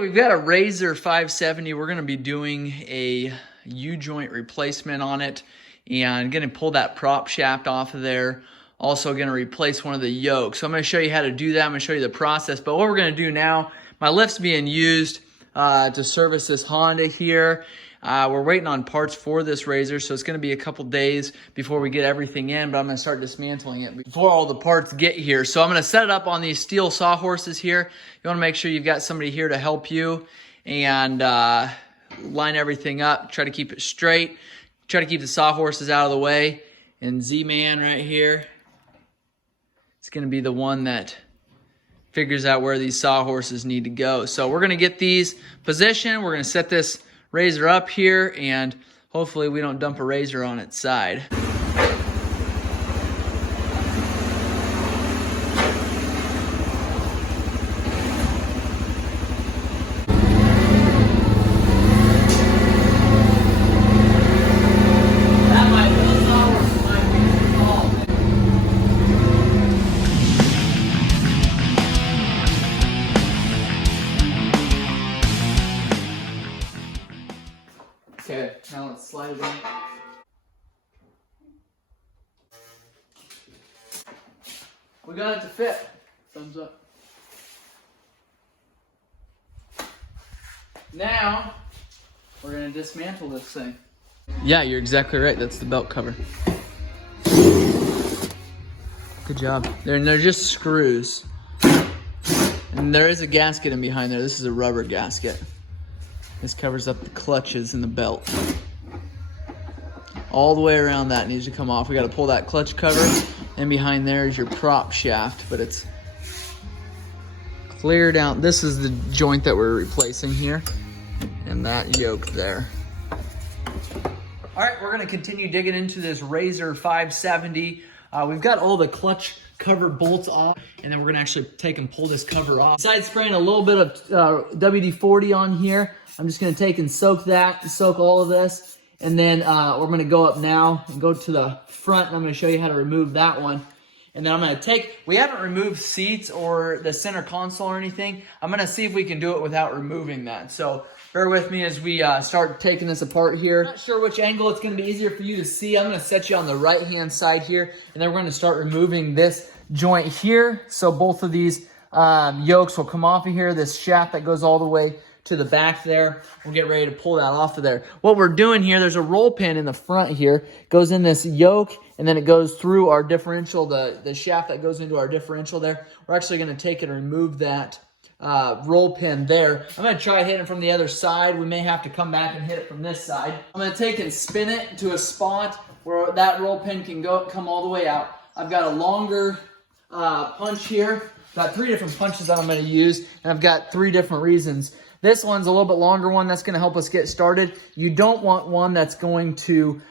We've got a RZR 570. We're going to be doing a U-joint replacement on it and going to pull that prop shaft off of there. Also going to replace one of the yokes. So I'm going to show you how to do that. I'm going to show you the process. But what we're going to do now, my lift's being used to service this Honda here. We're waiting on parts for this RZR, so it's going to be a couple days before we get everything in, but I'm going to start dismantling it before all the parts get here. So I'm going to set it up on these steel sawhorses here. You want to make sure you've got somebody here to help you and line everything up. Try to keep it straight. Try to keep the sawhorses out of the way. And Z-Man right here, it's going to be the one that figures out where these sawhorses need to go. So we're going to get these positioned. We're going to set this RZR up here, and hopefully we don't dump a RZR on its side. Okay, now let's slide it in. We got it to fit. Thumbs up. Now, we're going to dismantle this thing. Yeah, you're exactly right. That's the belt cover. Good job. They're just screws. And there is a gasket in behind there. This is a rubber gasket. This covers up the clutches and the belt. All the way around that needs to come off. We got to pull that clutch cover, and behind there is your prop shaft, but it's clear down. This is the joint that we're replacing here, and that yoke there. All right, we're going to continue digging into this RZR 570. We've got all the clutch cover bolts off, and then we're going to actually take and pull this cover off. Besides spraying a little bit of WD-40 on here, I'm just going to take and soak all of this, and then we're going to go up now and go to the front, and I'm going to show you how to remove that one. And then I'm going to take, we haven't removed seats or the center console or anything. I'm going to see if we can do it without removing that. So bear with me as we start taking this apart here. Not sure which angle it's going to be easier for you to see. I'm going to set you on the right-hand side here, and then we're going to start removing this joint here. So both of these yokes will come off of here. This shaft that goes all the way to the back there. We'll get ready to pull that off of there. What we're doing here, there's a roll pin in the front here. Goes in this yoke, and then it goes through our differential, the shaft that goes into our differential there. We're actually going to take it and remove that roll pin there. I'm going to try hitting it from the other side. We may have to come back and hit it from this side. I'm going to take and spin it to a spot where that roll pin can come all the way out. I've got a longer punch here. Got 3 different punches that I'm going to use, and I've got 3 different reasons. This one's a little bit longer one. That's going to help us get started. You don't want one that's going to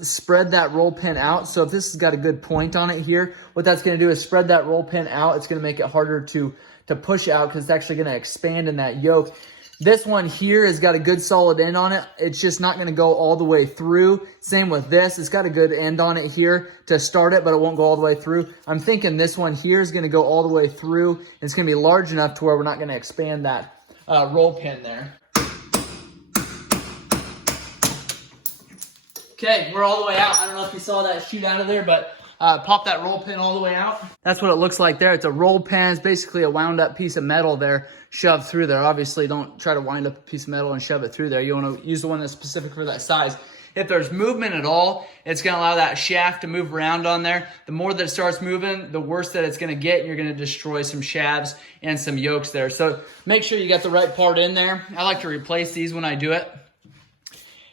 spread that roll pin out. So if this has got a good point on it here, what that's going to do is spread that roll pin out. It's going to make it harder to push out because it's actually going to expand in that yoke. This one here has got a good solid end on it. It's just not going to go all the way through. Same with this. It's got a good end on it here to start it, but it won't go all the way through. I'm thinking this one here is going to go all the way through. It's going to be large enough to where we're not going to expand that roll pin there. Okay, we're all the way out. I don't know if you saw that shoot out of there, but pop that roll pin all the way out. That's what it looks like there. It's a roll pin. It's basically a wound up piece of metal there shoved through there. Obviously, don't try to wind up a piece of metal and shove it through there. You want to use the one that's specific for that size. If there's movement at all, it's going to allow that shaft to move around on there. The more that it starts moving, the worse that it's going to get, and you're going to destroy some shafts and some yokes there. So make sure you got the right part in there. I like to replace these when I do it.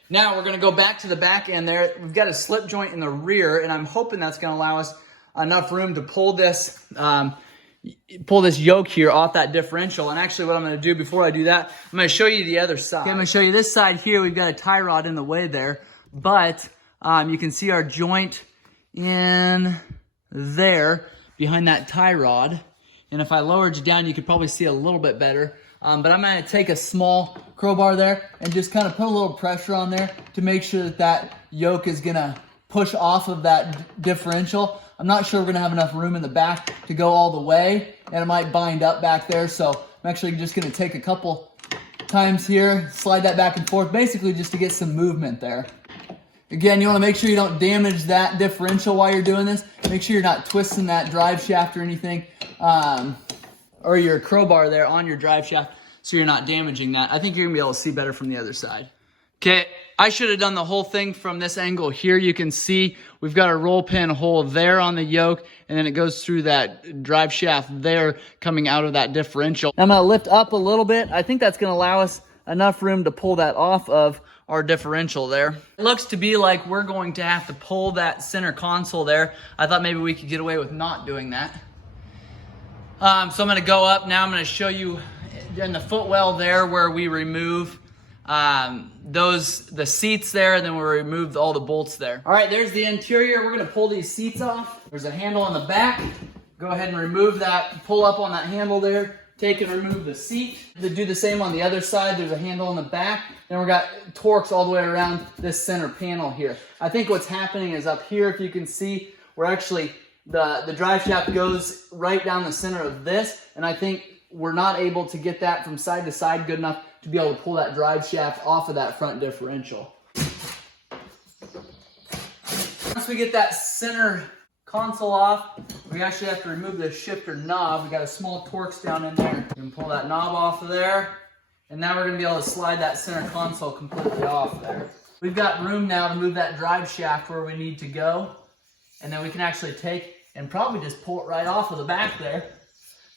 Now we're going to go back to the back end there. We've got a slip joint in the rear, and I'm hoping that's going to allow us enough room to pull this yoke here off that differential. And actually what I'm going to do before I do that, I'm going to show you the other side. Okay, I'm going to show you this side here. We've got a tie rod in the way there, but you can see our joint in there behind that tie rod. And if I lowered you down, you could probably see a little bit better. But I'm going to take a small crowbar there and just kind of put a little pressure on there to make sure that that yoke is going to push off of that differential. I'm not sure we're going to have enough room in the back to go all the way, and it might bind up back there. So I'm actually just going to take a couple times here, slide that back and forth, basically just to get some movement there. Again, you want to make sure you don't damage that differential while you're doing this. Make sure you're not twisting that drive shaft or anything, or your crowbar there on your drive shaft, so you're not damaging that. I think you're going to be able to see better from the other side. Okay, I should have done the whole thing from this angle here. You can see we've got a roll pin hole there on the yoke, and then it goes through that drive shaft there coming out of that differential. I'm going to lift up a little bit. I think that's going to allow us enough room to pull that off of our differential there. It looks to be like we're going to have to pull that center console there. I thought maybe we could get away with not doing that. So I'm going to go up now. I'm going to show you in the footwell there where we remove the seats there, and then we'll remove all the bolts there. All right, there's the interior. We're going to pull these seats off. There's a handle on the back. Go ahead and remove that. Pull up on that handle there. Take and remove the seat. To do the same on the other side, there's a handle on the back. Then we've got Torx all the way around this center panel here. I think what's happening is up here, if you can see, we're actually, the drive shaft goes right down the center of this, and I think we're not able to get that from side to side good enough to be able to pull that drive shaft off of that front differential. Once we get that center console off, we actually have to remove the shifter knob. We got a small Torx down in there. You can pull that knob off of there, and now we're going to be able to slide that center console completely off there. We've got room now to move that drive shaft where we need to go, and then we can actually take and probably just pull it right off of the back there.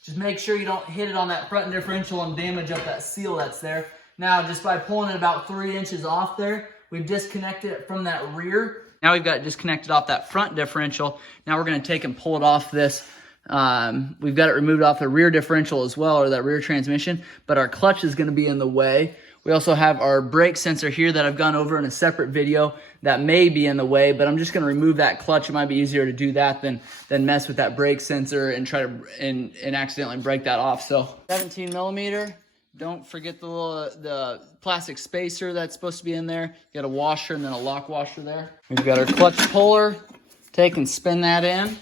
Just make sure you don't hit it on that front differential and damage up that seal that's there. Now, just by pulling it about 3 inches off there, we've disconnected it from that rear. Now we've got it disconnected off that front differential. Now we're going to take and pull it off this. We've got it removed off the rear differential as well, or that rear transmission, but our clutch is going to be in the way. We also have our brake sensor here that I've gone over in a separate video that may be in the way, but I'm just going to remove that clutch. It might be easier to do that than mess with that brake sensor and try to and accidentally break that off. So 17 millimeter. Don't forget the plastic spacer that's supposed to be in there. You got a washer and then a lock washer there. We've got our clutch puller. Take and spin that in.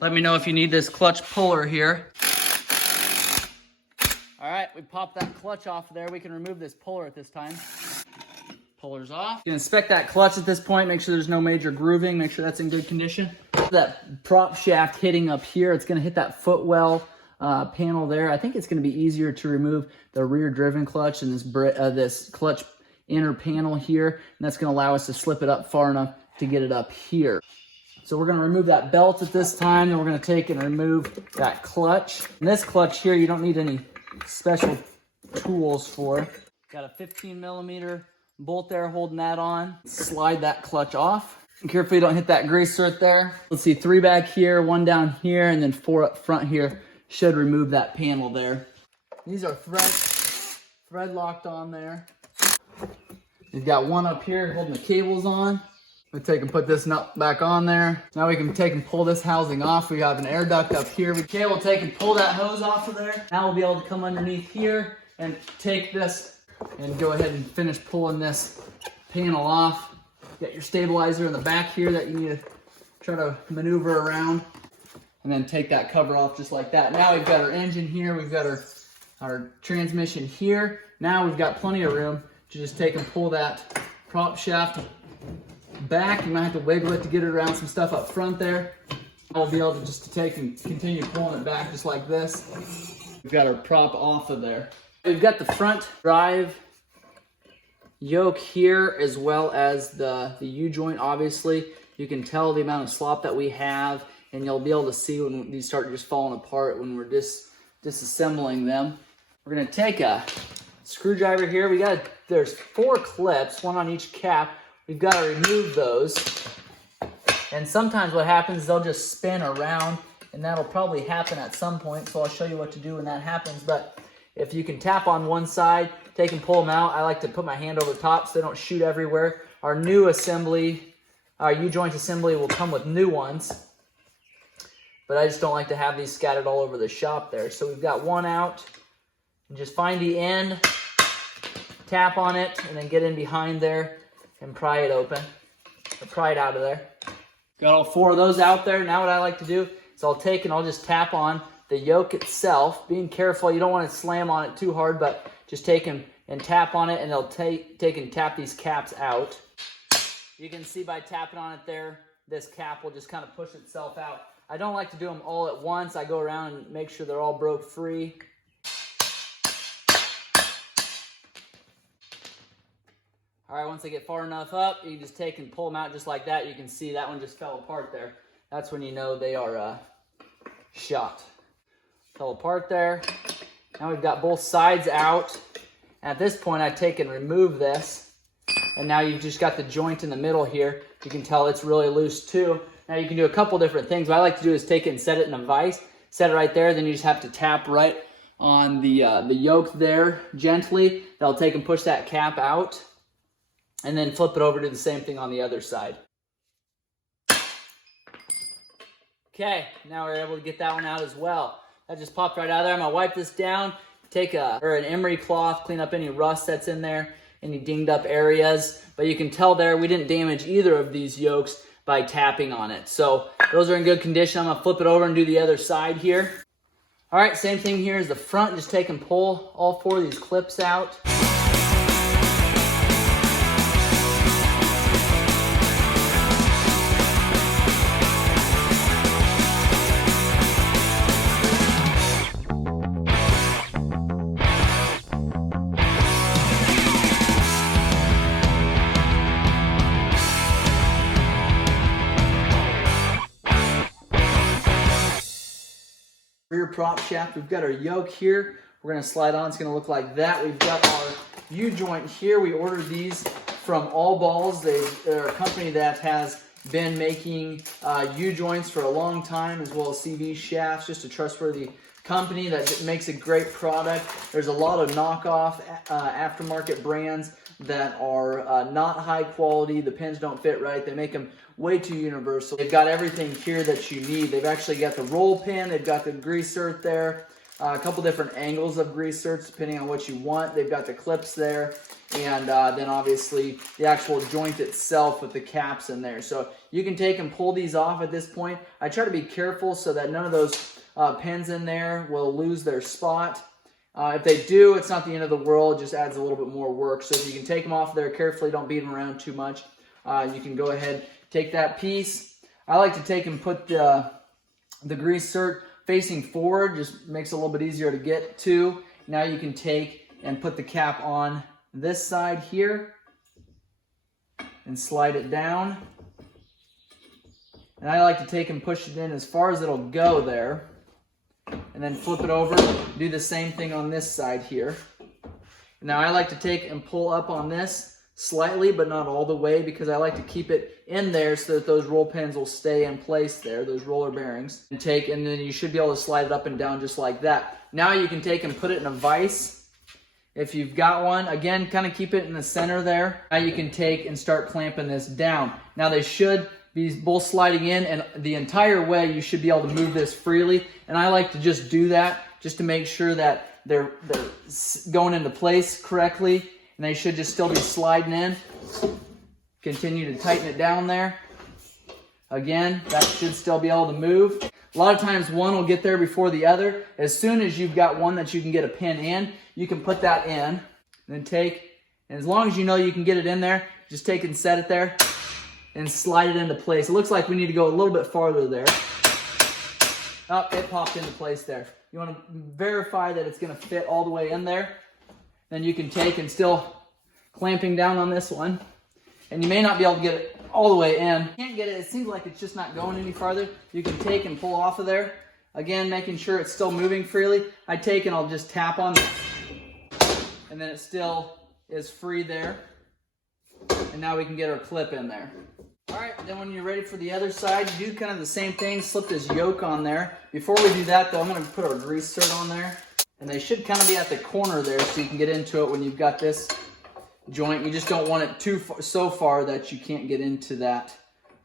Let me know if you need this clutch puller here. All right, we popped that clutch off there. We can remove this puller at this time. Puller's off. You can inspect that clutch at this point. Make sure there's no major grooving. Make sure that's in good condition. That prop shaft hitting up here, it's going to hit that footwell panel there. I think it's going to be easier to remove the rear driven clutch and this clutch inner panel here. And that's going to allow us to slip it up far enough to get it up here. So we're going to remove that belt at this time. Then we're going to take and remove that clutch. And this clutch here, you don't need any special tools for. Got a 15 millimeter bolt there holding that on. Slide that clutch off. Carefully don't hit that grease right there. Let's see, 3 back here, 1 down here, and then 4 up front here. Should remove that panel there. These are thread locked on there. You've got 1 up here holding the cables on. We take and put this nut back on there. Now we can take and pull this housing off. We have an air duct up here. Okay, we'll take and pull that hose off of there. Now we'll be able to come underneath here and take this and go ahead and finish pulling this panel off. You got your stabilizer in the back here that you need to try to maneuver around, and then take that cover off just like that. Now we've got our engine here. We've got our transmission here. Now we've got plenty of room to just take and pull that prop shaft back. You might have to wiggle it to get it around some stuff up front there. We'll be able to just take and continue pulling it back just like this. We've got our prop off of there. We've got the front drive yoke here, as well as the U-joint. Obviously, you can tell the amount of slop that we have, and you'll be able to see when these start just falling apart when we're disassembling them. We're going to take a screwdriver here. There's 4 clips, 1 on each cap. We've got to remove those. And sometimes what happens is they'll just spin around, and that'll probably happen at some point. So I'll show you what to do when that happens. But if you can tap on one side, take and pull them out. I like to put my hand over the top so they don't shoot everywhere. Our new assembly, our U-joint assembly will come with new ones. But I just don't like to have these scattered all over the shop there. So we've got 1 out. And just find the end, tap on it, and then get in behind there and pry it open, or pry it out of there. Got all 4 of those out there. Now what I like to do is I'll take and I'll just tap on the yoke itself, being careful. You don't want to slam on it too hard, but just take and tap on it, and it'll take and tap these caps out. You can see by tapping on it there, this cap will just kind of push itself out. I don't like to do them all at once. I go around and make sure they're all broke free. All right, once they get far enough up, you can just take and pull them out just like that. You can see that one just fell apart there. That's when you know they are shot. Fell apart there. Now we've got both sides out. At this point, I take and remove this. And now you've just got the joint in the middle here. You can tell it's really loose too. Now you can do a couple different things. What I like to do is take it and set it in a vise. Set it right there. Then you just have to tap right on the yoke there gently. That'll take and push that cap out. And then flip it over, do the same thing on the other side. Okay, now we're able to get that one out as well. That just popped right out of there. I'm gonna wipe this down, take an emery cloth, clean up any rust that's in there, any dinged up areas. But you can tell there we didn't damage either of these yokes by tapping on it. So those are in good condition. I'm gonna flip it over and do the other side here. All right, same thing here as the front. Just take and pull all 4 of these clips out. Rear prop shaft, we've got our yoke here. We're going to slide on. It's going to look like that. We've got our U-joint here. We ordered these from All Balls. They're a company that has been making U-joints for a long time, as well as CV shafts. Just a trustworthy company that makes a great product. There's a lot of knockoff aftermarket brands that are not high quality. The pins don't fit right. They make them way too universal. They've got everything here that you need. They've actually got the roll pin. They've got the grease earth there. A couple different angles of grease certs depending on what you want. They've got the clips there. And then obviously the actual joint itself with the caps in there. So you can take and pull these off at this point. I try to be careful so that none of those pins in there will lose their spot. If they do, it's not the end of the world. It just adds a little bit more work. So if you can take them off there carefully, don't beat them around too much. You can go ahead, take that piece. I like to take and put the grease cert facing forward. Just makes it a little bit easier to get to. Now you can take and put the cap on this side here and slide it down. And I like to take and push it in as far as it'll go there. And then flip it over, do the same thing on this side here. Now I like to take and pull up on this slightly, but not all the way, because I like to keep it in there so that those roll pins will stay in place there, those roller bearings. And then you should be able to slide it up and down just like that. Now you can take and put it in a vise. If you've got one, again, kind of keep it in the center there. Now you can take and start clamping this down. Now they should be both sliding in, and the entire way you should be able to move this freely. And I like to just do that just to make sure that they're going into place correctly, and they should just still be sliding in. Continue to tighten it down there. Again, that should still be able to move. A lot of times one will get there before the other. As soon as you've got one that you can get a pin in, you can put that in, and then take, and as long as you know you can get it in there, just take and set it there and slide it into place. It looks like we need to go a little bit farther there. Oh, it popped into place there. You want to verify that it's going to fit all the way in there. Then you can take and still clamping down on this one. And you may not be able to get it all the way in. You can't get it. It seems like it's just not going any farther. You can take and pull off of there. Again, making sure it's still moving freely. I take and I'll just tap on it. And then it still is free there. And now we can get our clip in there. All right, then when you're ready for the other side, you do kind of the same thing, slip this yoke on there. Before we do that though, I'm gonna put our grease cert on there. And they should kind of be at the corner there so you can get into it when you've got this joint. You just don't want it too far, so far that you can't get into that,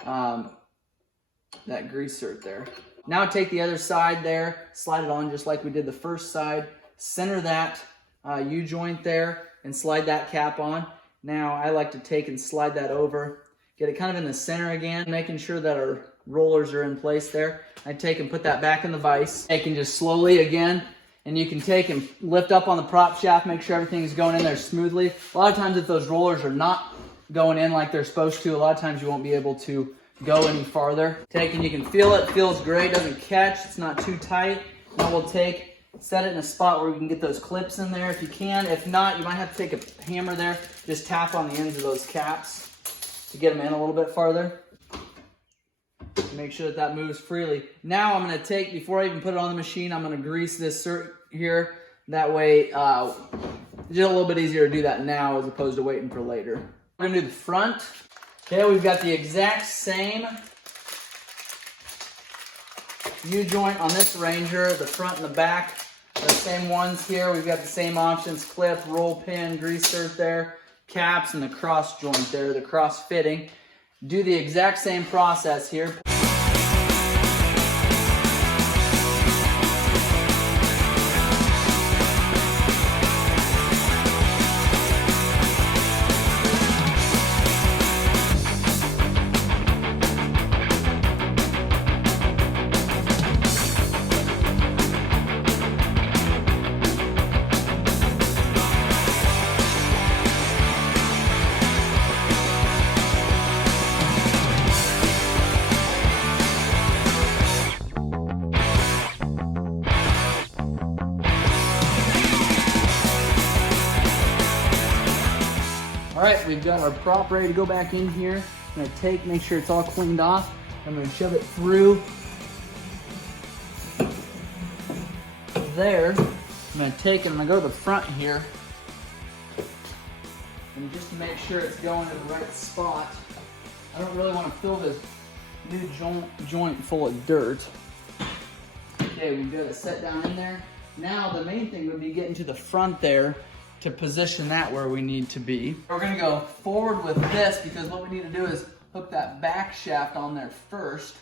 that grease cert there. Now take the other side there, slide it on just like we did the first side, center that U-joint there and slide that cap on. Now I like to take and slide that over, get it kind of in the center again, making sure that our rollers are in place there. I take and put that back in the vise. I can just slowly again, and you can take and lift up on the prop shaft, make sure everything is going in there smoothly. A lot of times if those rollers are not going in like they're supposed to, a lot of times you won't be able to go any farther. Take and you can feel it, feels great, doesn't catch, it's not too tight. Now we'll set it in a spot where we can get those clips in there if you can. If not, you might have to take a hammer there, just tap on the ends of those caps to get them in a little bit farther. Make sure that moves freely. Now I'm going to take, before I even put it on the machine, I'm going to grease this here. That way, it's just a little bit easier to do that now as opposed to waiting for later. We're going to do the front. Okay, we've got the exact same U-joint on this Ranger, the front and the back. The same ones here. We've got the same options: clip, roll pin, grease cert there, caps, and the cross joint there, the cross fitting. Do the exact same process here. All right, we've got our prop ready to go back in here. I'm gonna make sure it's all cleaned off. I'm gonna shove it through there. I'm gonna take and I'm gonna go to the front here. And just to make sure it's going to the right spot, I don't really want to fill this new joint full of dirt. Okay, we've got it set down in there. Now the main thing would be getting to the front there to position that where we need to be. We're gonna go forward with this because what we need to do is hook that back shaft on there first.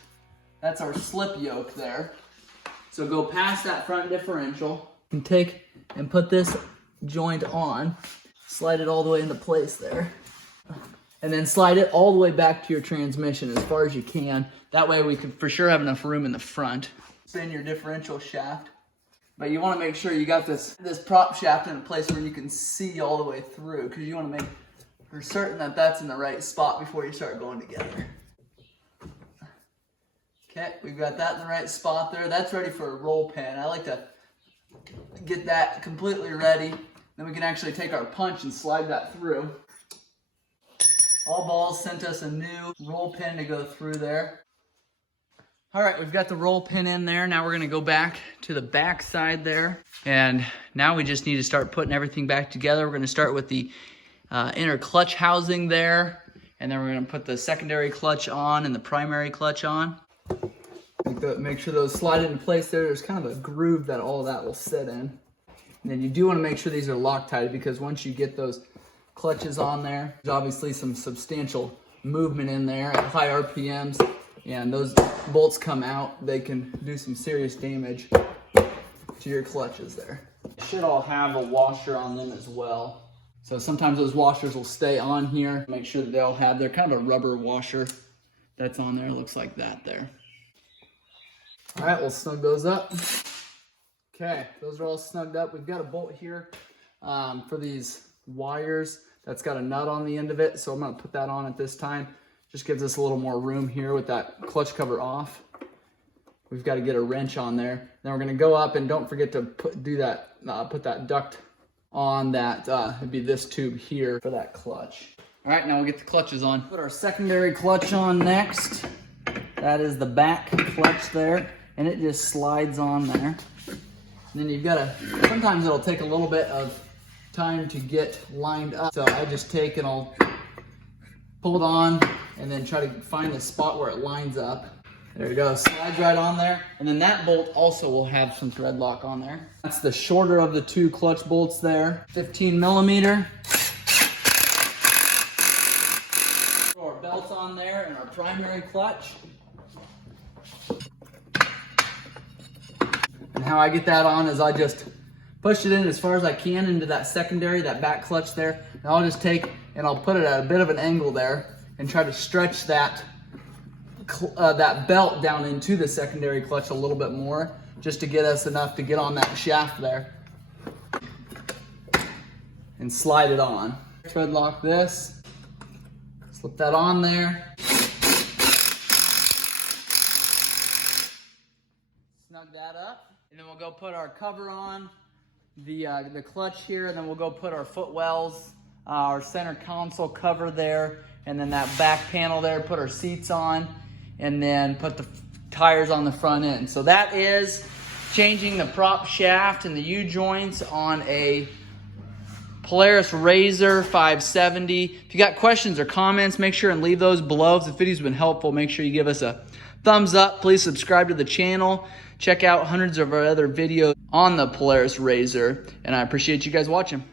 That's our slip yoke there. So go past that front differential and take and put this joint on, slide it all the way into place there. And then slide it all the way back to your transmission as far as you can. That way we can for sure have enough room in the front. Spin your differential shaft. But you want to make sure you got this prop shaft in a place where you can see all the way through, because you want to make for certain that that's in the right spot before you start going together. Okay, we've got that in the right spot there. That's ready for a roll pin. I like to get that completely ready. Then we can actually take our punch and slide that through. All Balls sent us a new roll pin to go through there. All right, we've got the roll pin in there. Now we're gonna go back to the back side there. And now we just need to start putting everything back together. We're gonna start with the inner clutch housing there. And then we're gonna put the secondary clutch on and the primary clutch on. Make sure those slide into place there. There's kind of a groove that all that will sit in. And then you do wanna make sure these are Loctite, because once you get those clutches on there, there's obviously some substantial movement in there at high RPMs. And those bolts come out, they can do some serious damage to your clutches there. They should all have a washer on them as well. So sometimes those washers will stay on here. Make sure that they all have, they're kind of a rubber washer that's on there. It looks like that there. All right, we'll snug those up. Okay, those are all snugged up. We've got a bolt here for these wires that's got a nut on the end of it. So I'm gonna put that on at this time. Just gives us a little more room here with that clutch cover off. We've got to get a wrench on there. Then we're going to go up, and don't forget to put that duct on that. It'd be this tube here for that clutch. All right, now we'll get the clutches on. Put our secondary clutch on next. That is the back clutch there, and it just slides on there. And then you've got to, sometimes it'll take a little bit of time to get lined up. So I just take and I'll pull it on, and then try to find the spot where it lines up. There you go, slides right on there. And then that bolt also will have some thread lock on there. That's the shorter of the two clutch bolts there, 15 millimeter. Throw our belts on there and our primary clutch. And how I get that on is I just push it in as far as I can into that secondary, that back clutch there. And I'll just take and I'll put it at a bit of an angle there and try to stretch that that belt down into the secondary clutch a little bit more, just to get us enough to get on that shaft there and slide it on. Tread lock this, slip that on there. Snug that up, and then we'll go put our cover on the clutch here, and then we'll go put our footwells, our center console cover there, and then that back panel there, put our seats on, and then put the tires on the front end. So that is changing the prop shaft and the U-joints on a Polaris Razor 570. If you got questions or comments, make sure and leave those below. If the video's been helpful, make sure you give us a thumbs up. Please subscribe to the channel. Check out hundreds of our other videos on the Polaris Razor, and I appreciate you guys watching.